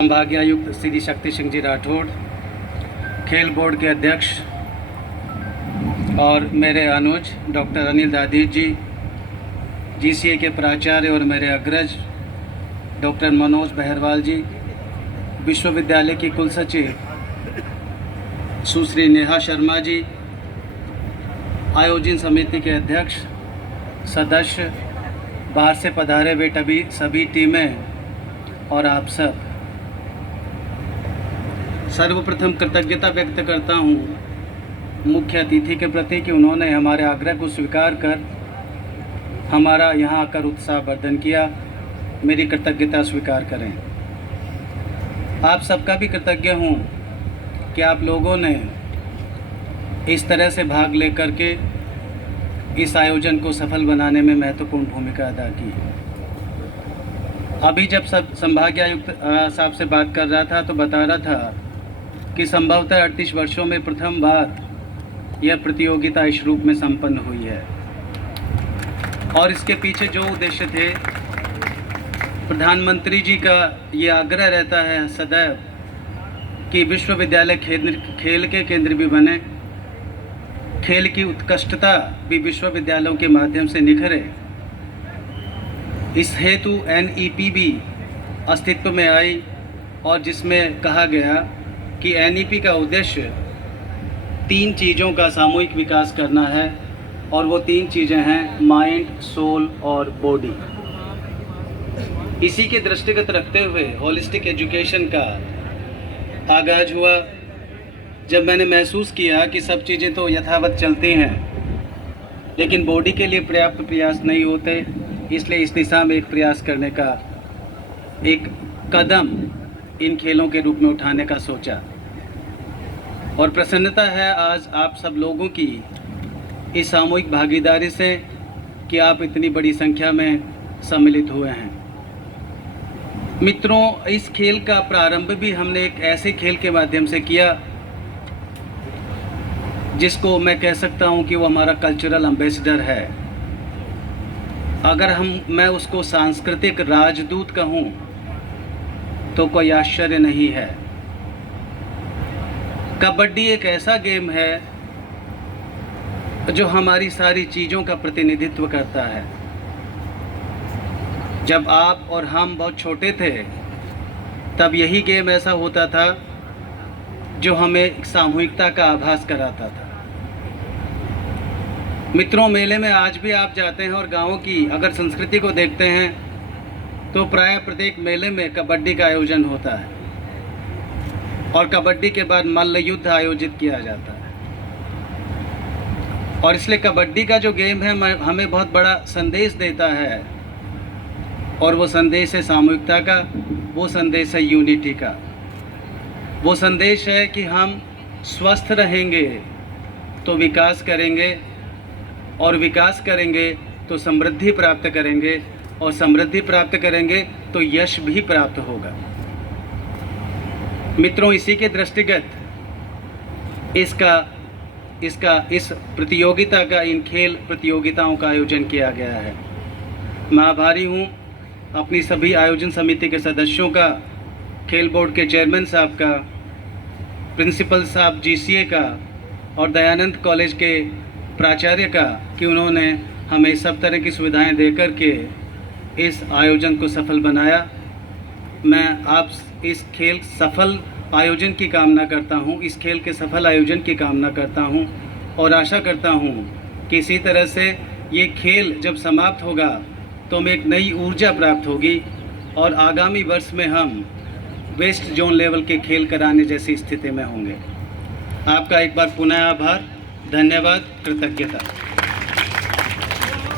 संभागायुक्त श्री शक्ति सिंह जी राठौड़, खेल बोर्ड के अध्यक्ष और मेरे अनुज डॉक्टर अनिल दादीज जी, जीसीए के प्राचार्य और मेरे अग्रज डॉक्टर मनोज बहरवाल जी, विश्वविद्यालय की कुलसचिव सुश्री नेहा शर्मा जी, आयोजन समिति के अध्यक्ष, सदस्य, बाहर से पधारे हुए सभी टीमें और आप सब, सर्वप्रथम कृतज्ञता व्यक्त करता हूँ मुख्य अतिथि के प्रति कि उन्होंने हमारे आग्रह को स्वीकार कर हमारा यहाँ आकर उत्साहवर्धन किया। मेरी कृतज्ञता स्वीकार करें। आप सबका भी कृतज्ञ हूँ कि आप लोगों ने इस तरह से भाग लेकर के इस आयोजन को सफल बनाने में महत्वपूर्ण भूमिका अदा की। अभी जब संभागायुक्त साहब से बात कर रहा था तो बता रहा था कि संभवतः 38 वर्षों में प्रथम बार यह प्रतियोगिता इस रूप में संपन्न हुई है और इसके पीछे जो उद्देश्य थे, प्रधानमंत्री जी का ये आग्रह रहता है सदैव कि विश्वविद्यालय खेल के केंद्र भी बने, खेल की उत्कृष्टता भी विश्वविद्यालयों के माध्यम से निखरे। इस हेतु NEP भी अस्तित्व में आई और जिसमें कहा गया कि NEP का उद्देश्य 3 चीज़ों का सामूहिक विकास करना है और वो 3 चीज़ें हैं माइंड, सोल और बॉडी। इसी के दृष्टिगत रखते हुए होलिस्टिक एजुकेशन का आगाज हुआ। जब मैंने महसूस किया कि सब चीज़ें तो यथावत चलती हैं लेकिन बॉडी के लिए पर्याप्त प्रयास नहीं होते, इसलिए इस दिशा में एक प्रयास करने का एक कदम इन खेलों के रूप में उठाने का सोचा और प्रसन्नता है आज आप सब लोगों की इस सामूहिक भागीदारी से कि आप इतनी बड़ी संख्या में सम्मिलित हुए हैं। मित्रों, इस खेल का प्रारंभ भी हमने एक ऐसे खेल के माध्यम से किया जिसको मैं कह सकता हूं कि वो हमारा कल्चरल एम्बेसडर है। अगर मैं उसको सांस्कृतिक राजदूत कहूं तो कोई आश्चर्य नहीं है। कबड्डी एक ऐसा गेम है जो हमारी सारी चीज़ों का प्रतिनिधित्व करता है। जब आप और हम बहुत छोटे थे तब यही गेम ऐसा होता था जो हमें सामूहिकता का आभास कराता था। मित्रों, मेले में आज भी आप जाते हैं और गाँवों की अगर संस्कृति को देखते हैं तो प्राय प्रत्येक मेले में कबड्डी का आयोजन होता है और कबड्डी के बाद मल्ल युद्ध आयोजित किया जाता है। और इसलिए कबड्डी का जो गेम है हमें बहुत बड़ा संदेश देता है और वो संदेश है सामूहिकता का, वो संदेश है यूनिटी का, वो संदेश है कि हम स्वस्थ रहेंगे तो विकास करेंगे और विकास करेंगे तो समृद्धि प्राप्त करेंगे और समृद्धि प्राप्त करेंगे तो यश भी प्राप्त होगा। मित्रों, इसी के दृष्टिगत इस प्रतियोगिता का, इन खेल प्रतियोगिताओं का आयोजन किया गया है। मैं आभारी हूँ अपनी सभी आयोजन समिति के सदस्यों का, खेल बोर्ड के चेयरमैन साहब का, प्रिंसिपल साहब GCA का और दयानंद कॉलेज के प्राचार्य का कि उन्होंने हमें सब तरह की सुविधाएं देकर के इस आयोजन को सफल बनाया। मैं आप इस खेल सफल आयोजन की कामना करता हूं, इस खेल के सफल आयोजन की कामना करता हूं और आशा करता हूं कि इसी तरह से ये खेल जब समाप्त होगा तो हमें एक नई ऊर्जा प्राप्त होगी और आगामी वर्ष में हम वेस्ट जोन लेवल के खेल कराने जैसी स्थिति में होंगे। आपका एक बार पुनः आभार, धन्यवाद, कृतज्ञता।